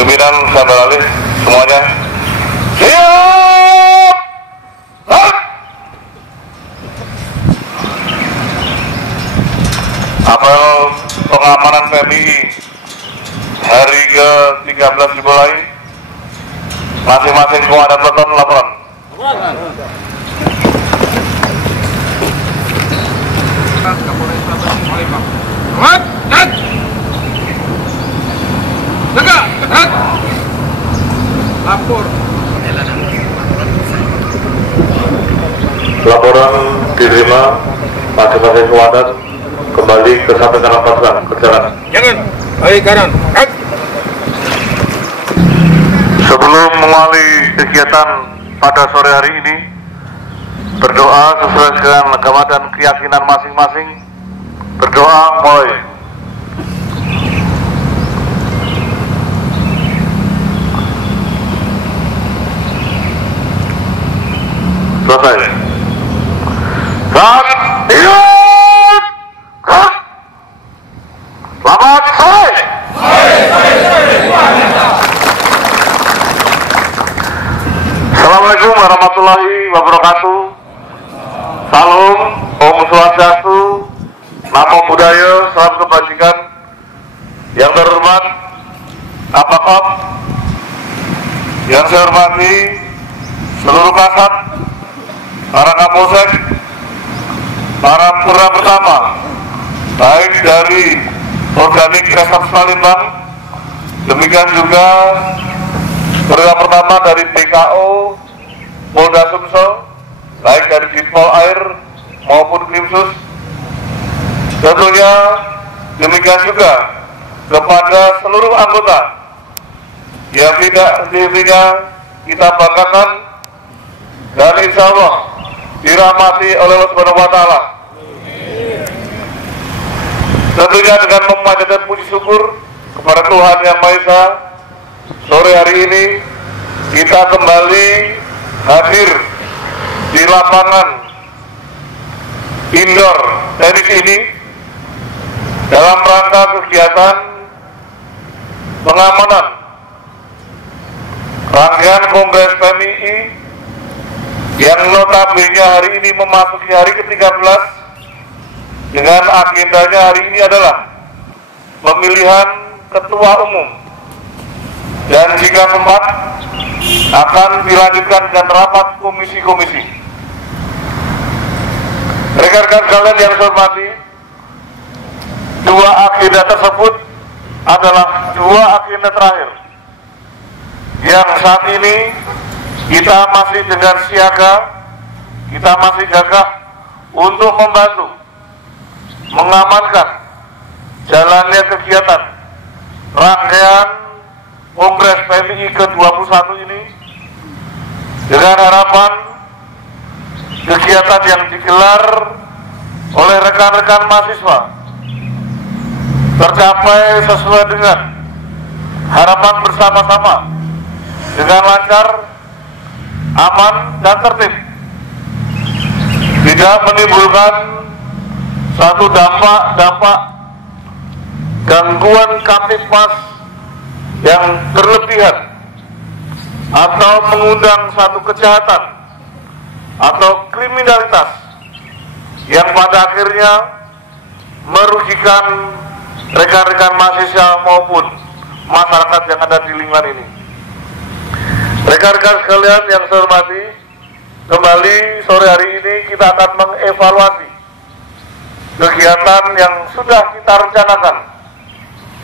Pimpinan sambil alih semuanya siap. Apel pengamanan PMI hari ke-13 dimulai. Masing-masing komandan peleton laporan. Lapor. Laporan diterima, masing-masing komandan kembali ke sampaikan pasukan berjalan. Jangan. Baik kanan. Sebelum memulai kegiatan pada sore hari ini, berdoa sesuai dengan agama dan keyakinan masing-masing. Berdoa mulai. Selesai. Saat hidup. Selamat sore. Assalamualaikum warahmatullahi wabarakatuh. Salam, Om Swastiastu, Namo Buddhaya, salam kebajikan. Yang terhormat Kapakop, yang saya hormati seluruh kasat, para kapolsek, para pura pertama, baik dari Organik Resort Palembang, demikian juga perwira pertama dari BKO Polda Sumsel, baik dari Ditpol Air maupun Krimsus. Tentunya demikian juga kepada seluruh anggota yang tidak henti-hentinya kita banggakan dan insya Allah dirahmati oleh Allah Subhanahu wa Ta'ala. Tentunya dengan memanjatkan puji syukur kepada Tuhan Yang Maha Esa, sore hari ini kita kembali hadir di lapangan indoor tenis ini dalam rangka kegiatan pengamanan rangkaian Kongres PMI yang notabene hari ini memasuki hari ke-13 dengan agendanya hari ini adalah pemilihan ketua umum, dan jika sempat akan dilanjutkan dengan rapat komisi-komisi. Rekan-rekan sekalian yang saya hormati, dua agenda tersebut adalah dua agenda terakhir yang saat ini kita masih dengan siaga, kita masih gagah untuk membantu mengamankan jalannya kegiatan rangkaian Kongres PMI ke-21 ini, dengan harapan kegiatan yang digelar oleh rekan-rekan mahasiswa tercapai sesuai dengan harapan bersama-sama dengan lancar, aman, dan tertib, tidak menimbulkan satu dampak gangguan kamtipmas yang berlebihan atau mengundang satu kejahatan atau kriminalitas yang pada akhirnya merugikan rekan-rekan mahasiswa maupun masyarakat yang ada di lingkungan ini. Rekan-rekan sekalian yang saya hormati, kembali sore hari ini kita akan mengevaluasi kegiatan yang sudah kita rencanakan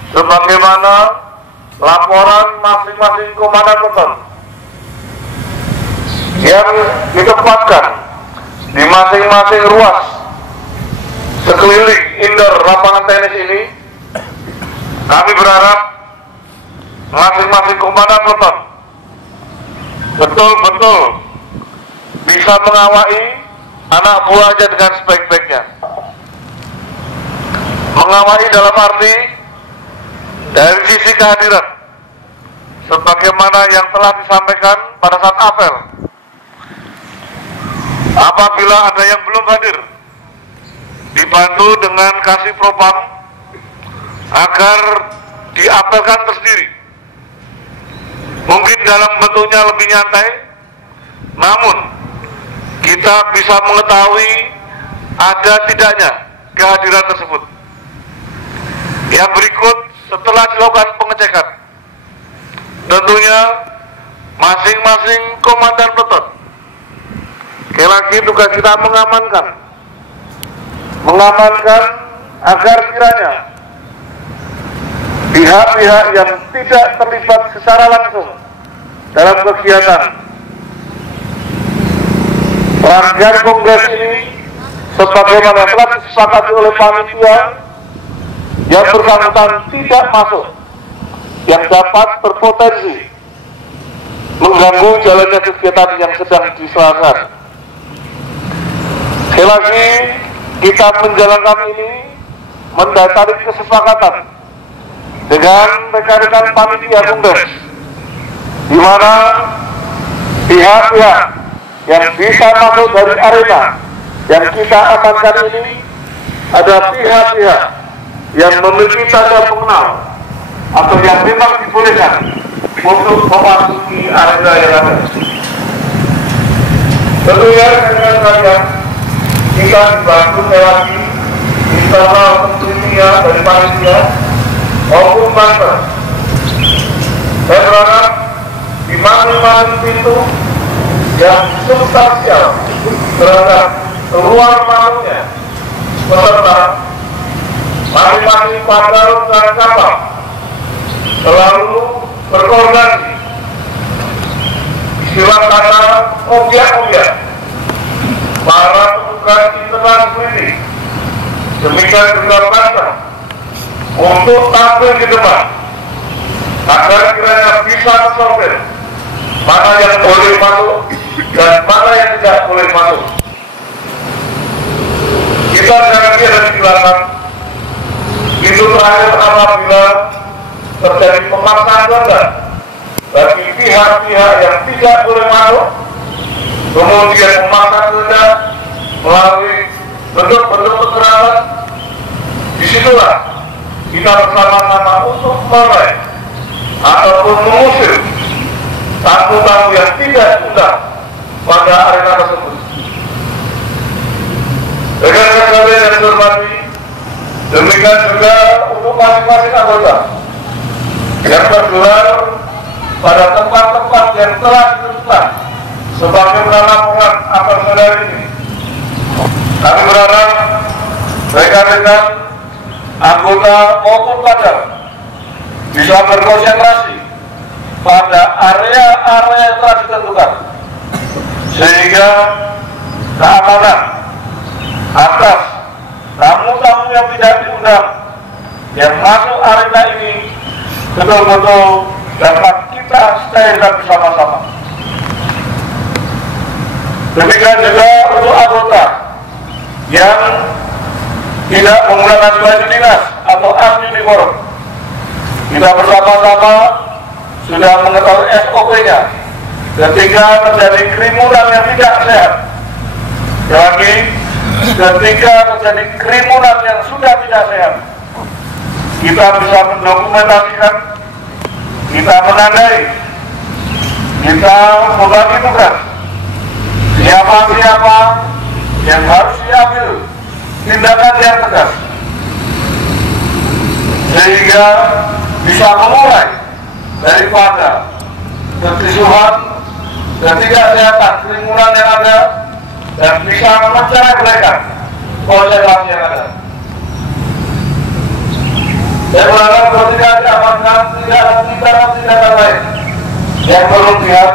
sebagaimana laporan masing-masing komandan peleton yang ditempatkan di masing-masing ruas sekeliling indoor lapangan tenis ini. Kami berharap masing-masing komandan peleton betul-betul bisa mengawai anak buahnya dengan sebaik-baiknya. Mengawai dalam arti dari sisi kehadiran, sebagaimana yang telah disampaikan pada saat apel. Apabila ada yang belum hadir, dibantu dengan kasih propam agar diapelkan tersendiri dalam bentuknya lebih nyantai, namun kita bisa mengetahui ada tidaknya kehadiran tersebut. Yang berikut setelah dilakukan pengecekan, tentunya masing-masing komandan peleton, sekali lagi tugas kita mengamankan agar kiranya pihak-pihak yang tidak terlibat secara langsung dalam kegiatan rangkaian kongres ini sebagaimana telah disepakati oleh panitia, yang bersangkutan tidak masuk yang dapat berpotensi mengganggu jalannya kegiatan yang sedang diselenggarakan. Sekali lagi kita menjalankan ini mendasari kesepakatan dengan rekan-rekan panitia kongres, di mana pihak-pihak yang bisa masuk dari arena yang kita amankan ini ada pihak-pihak yang memiliki tanda pengenal atau yang memang dibolehkan untuk memasuki arena yang ada. Tentunya dengan kalian kita dibantu lagi internal tentunya dari panitia maupun master. Saya berharap di masing-masing pintu yang substansial terhadap ruang masuknya peserta, masing-masing pagar dan kapal selalu berkoordinasi, istilah kata objek-objek para petugas internal security demikian juga pasar untuk tampil di depan agar kiranya bisa tersortir mana yang boleh masuk dan mana yang tidak boleh masuk. Kita jangan ada di belakang. Itu terakhir apabila terjadi pemaksaan ganda bagi pihak-pihak yang tidak boleh masuk, kemudian memaksa ganda melalui bentuk-bentuk kekerasan, disitulah kita bersama-sama untuk mulai ataupun mengusir tamu-tamu yang tidak diundang pada arena tersebut. Rekan-rekan kalian yang dihormati, demikian juga untuk masing-masing anggota yang bergelar pada tempat-tempat yang telah ditentukan sebagai laporan atas saudara ini. Kami berharap rekan-rekan anggota maupun pelajar bisa berkonsentrasi pada area-area yang telah ditentukan sehingga keamanan atas tamu-tamu yang tidak diundang yang masuk arena ini betul-betul dapat kita staykan bersama-sama. Demikian juga untuk anggota yang tidak menggunakan baju dinas atau uniform, kita bersama-sama sudah mengetahui SOP-nya ketika terjadi kerumunan yang tidak sehat. Lagi ketika terjadi kerumunan yang sudah tidak sehat, kita bisa mendokumentasikan, kita menandai, kita membagi tugas siapa-siapa yang harus diambil tindakan yang tegas sehingga bisa memulai daripada kekisruhan, ketidaksehatan, kerumunan yang ada dan bisa menceraikan konsentrasi yang ada. Saya berharap ketika diamankan tidak ada tindakan lain yang berlebihan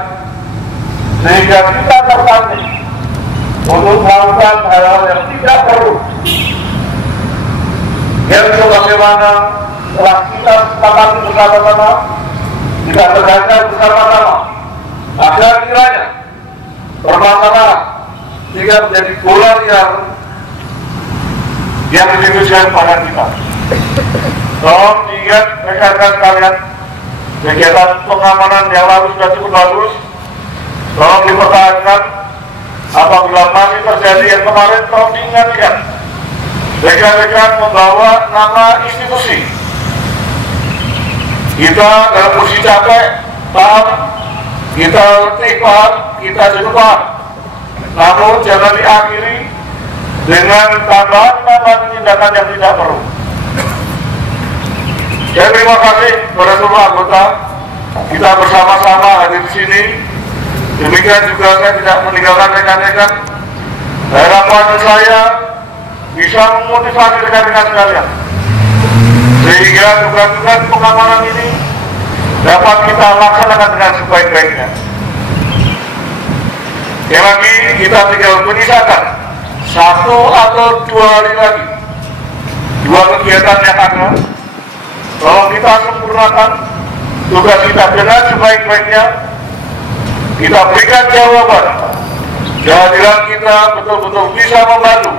sehingga kita terpancing untuk melakukan hal-hal yang tidak perlu. Yang bagaimana telah kita sepakati bersama-sama, kita tegaskan bersama-sama agar kiranya permasalahan tidak menjadi bola liar yang diberikan pada kita. Tolong diingat rekan-rekan kalian, kegiatan pengamanan yang lalu sudah cukup bagus. Tolong dipertahankan. Apabila masih terjadi yang kemarin, tolong diingatkan. Rekan-rekan membawa nama institusi. Kita dalam posisi capek, paham, kita letih paham, kita jenuh paham. Namun jangan diakhiri dengan tambahan-tambahan tindakan yang tidak perlu. Saya terima kasih kepada seluruh anggota. Kita bersama-sama hadir di sini. Demikian juga saya tidak meninggalkan rekan-rekan. Harapan saya bisa memotivasi rekan-rekan sekalian, sehingga tugas-tugas pengamanan ini dapat kita laksanakan dengan sebaik-baiknya. Sekali lagi kita tinggal menyisakan 1 atau 2 hari lagi 2 kegiatan yang ada. Kalau kita sempurnakan tugas kita dengan sebaik-baiknya, kita berikan jawaban, kehadiran kita betul-betul bisa membantu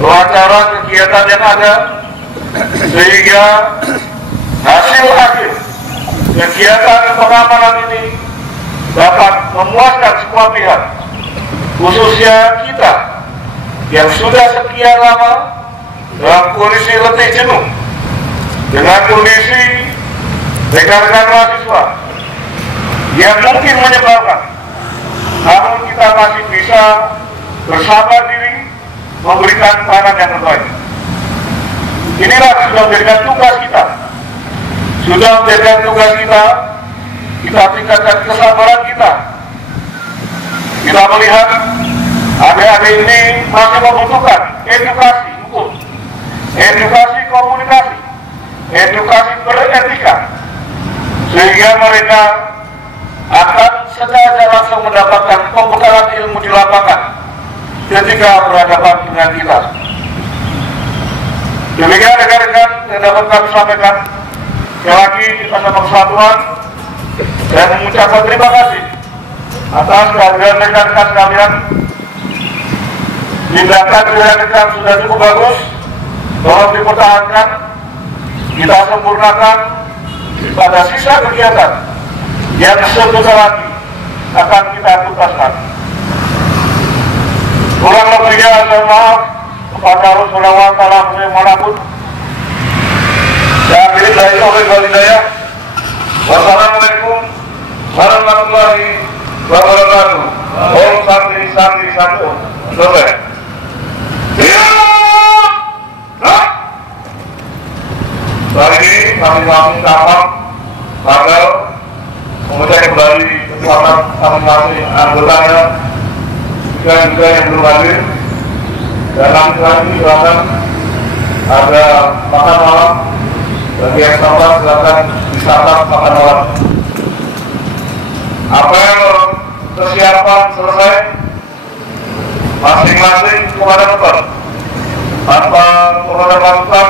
kelancaran kegiatan yang ada, sehingga hasil akhir kegiatan pengamanan ini dapat memuaskan semua pihak, khususnya kita yang sudah sekian lama dalam kondisi letih jenuh dengan kondisi rekan-rekan mahasiswa yang mungkin menyebalkan, namun kita masih bisa bersabar diri memberikan pelayanan yang terbaik. Inilah sudah menjadikan tugas kita, kita tingkatkan kesabaran kita. Kita melihat adik-adik ini masih membutuhkan edukasi hukum, edukasi komunikasi, edukasi beretika, sehingga mereka akan secara langsung mendapatkan pembekalan ilmu di lapangan ketika berhadapan dengan kita. Demikian rekan-rekan yang dapat kami sampaikan. Sekali lagi kita sama kesatuan dan mengucapkan terima kasih atas kehadiran rekan-rekan sekalian. Tindakan rekan-rekan sudah cukup bagus, tolong dipertahankan, kita sempurnakan pada sisa kegiatan yang sebentar lagi akan kita tuntaskan. Kurang lebihnya saya maaf kepada Allah Subhanahu wa Ta'ala manapun. Saya akhiri dari taufiq wal hidayah. Wassalamualaikum warahmatullahi wabarakatuh. Om Santi Santi Santo. Selesai. Hari ini kami langsung tampak tanggal mengucapkan kembali kesempatan masing-masing anggotanya juga yang belum hadir. Dan langsung ini silakan ada makan malam bagi yang sabar, silakan disantap makan malam. Apel kesiapan selesai, masing-masing kepada nonton tanpa pengeluaran masukan